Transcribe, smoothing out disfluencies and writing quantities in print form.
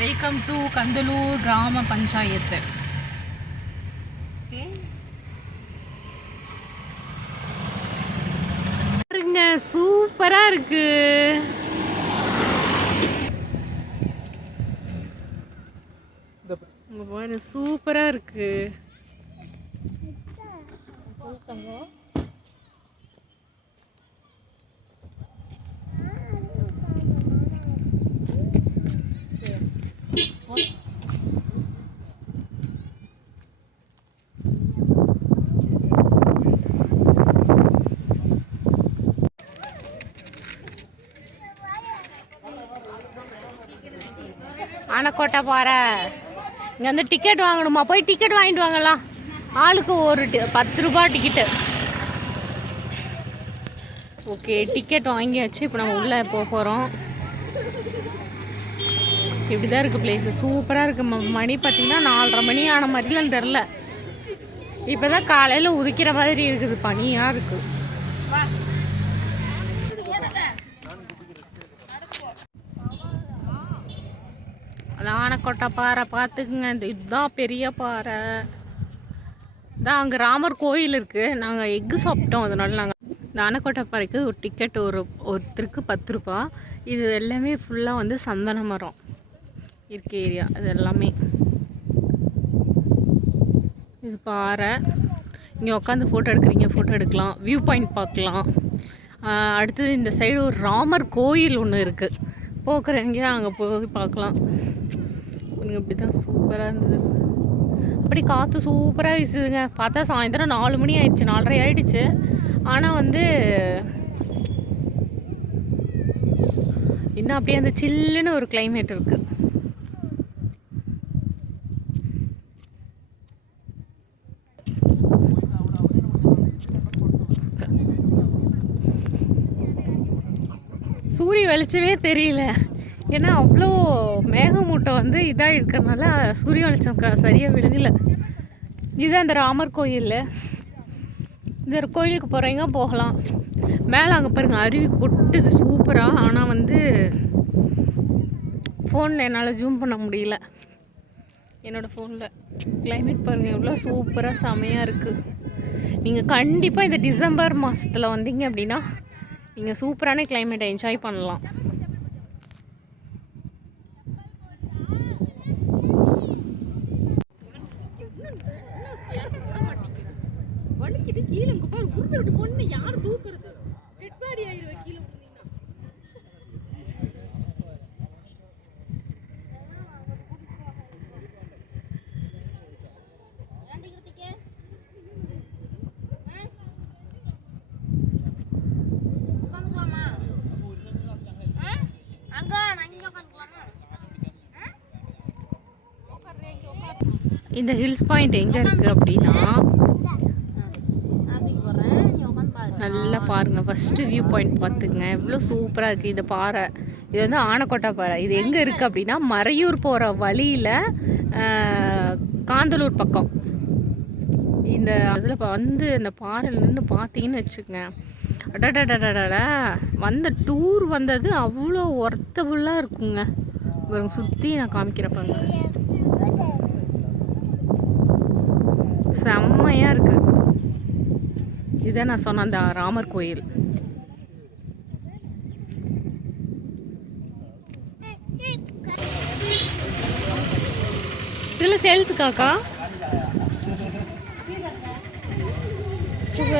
Welcome to Kandalur கிராம பஞ்சாயத்து. சூப்பரா இருக்கு. சூப்பரா இருக்கு. ஆனக்கோட்டை பாறை. இங்கே வந்து டிக்கெட் வாங்கணுமா? போய் டிக்கெட் வாங்கிட்டு வாங்கலாம். ஆளுக்கு ஒரு 10 ரூபா டிக்கெட்டு. ஓகே, டிக்கெட் வாங்கியாச்சு. இப்போ நம்ம உள்ளே போக போகிறோம். இப்படி தான் இருக்குது பிளேஸு. சூப்பராக இருக்குது. மணி பார்த்திங்கன்னா 4:30 மணி ஆன மாதிரிலாம் தெரில. இப்போ தான் காலையில் உதிக்கிற மாதிரி இருக்குது. பனியாக இருக்குது. அது ஆனக்கோட்டை பாறை பார்த்துக்குங்க. இதுதான் பெரிய பாறை தான். அங்கே ராமர் கோயில் இருக்குது. நாங்கள் எக்கு சாப்பிட்டோம். அதனால நாங்கள் இந்த ஆனக்கோட்டை பாறைக்கு ஒரு டிக்கெட் ஒருத்தருக்கு 10 ரூபா. இது எல்லாமே ஃபுல்லாக வந்து சந்தன மரம் இருக்க ஏரியா. இது எல்லாமே இது பாறை. இங்கே உட்காந்து ஃபோட்டோ எடுக்கிறீங்க, ஃபோட்டோ எடுக்கலாம். வியூ பாயிண்ட் பார்க்கலாம். அடுத்தது இந்த சைடு ஒரு ராமர் கோயில் ஒன்று இருக்குது. போக்குறவங்க அங்கே போய் பார்க்கலாம். இப்படி தான் சூப்பராக இருந்தது. அப்படி காற்று சூப்பராக வீசுதுங்க. பார்த்தா சாயந்தரம் 4 மணி ஆயிடுச்சு, 4:30 ஆயிடுச்சு. ஆனால் வந்து இன்னும் அப்படியே அந்த சில்லுன்னு ஒரு கிளைமேட் இருக்குது. சூரிய வெளிச்சமே தெரியல. ஏன்னா அவ்வளோ மேகமூட்டம் வந்து இதாக இருக்கிறதுனால சூரிய வெளிச்சம் சரியாக விழுகலை. இதுதான் இந்த ராமர் கோயில். இந்த கோயிலுக்கு போகிறவங்க போகலாம். மேலே அங்கே பாருங்கள், அருவி கொட்டுது சூப்பராக. ஆனால் வந்து ஃபோனில் என்னால் ஜூம் பண்ண முடியல. என்னோடய ஃபோனில் கிளைமேட் பாருங்கள் எவ்வளோ சூப்பராக செமையாக இருக்குது. நீங்கள் கண்டிப்பாக இந்த டிசம்பர் மாதத்தில் வந்தீங்க அப்படின்னா நீங்கள் சூப்பரான கிளைமேட்டை என்ஜாய் பண்ணலாம். கீழே பாரு, உருண்டு பொண்ணு யார் தூக்குறது? டெட்பாடி ஆயிடுவ கீழே விழுந்தீங்கன்னா. இந்த ஹில்ஸ் பாயிண்ட் எங்கே இருக்குது அப்படின்னா, நல்லா பாருங்கள். ஃபஸ்ட்டு வியூ பாயிண்ட் பார்த்துங்க எவ்வளோ சூப்பராக இருக்குது. இந்த பாறை இது வந்து ஆனக்கோட்டை பாறை. இது எங்கே இருக்குது அப்படின்னா மறையூர் போகிற வழியில் காந்தலூர் பக்கம். இந்த இதில் வந்து இந்த பாறையில் நின்று பார்த்தீங்கன்னு வச்சுக்கோங்க, அடடடடட வந்த டூர் வந்தது அவ்வளோ ஒர்த்தபுல்லாக இருக்குங்க. சுற்றி நான் காமிக்கிறப்பாங்க, செம்மையாக இருக்குது. இதை நான் சொன்ன அந்த ராமர் கோயில். இதில் சேல்ஸுக்காக்கா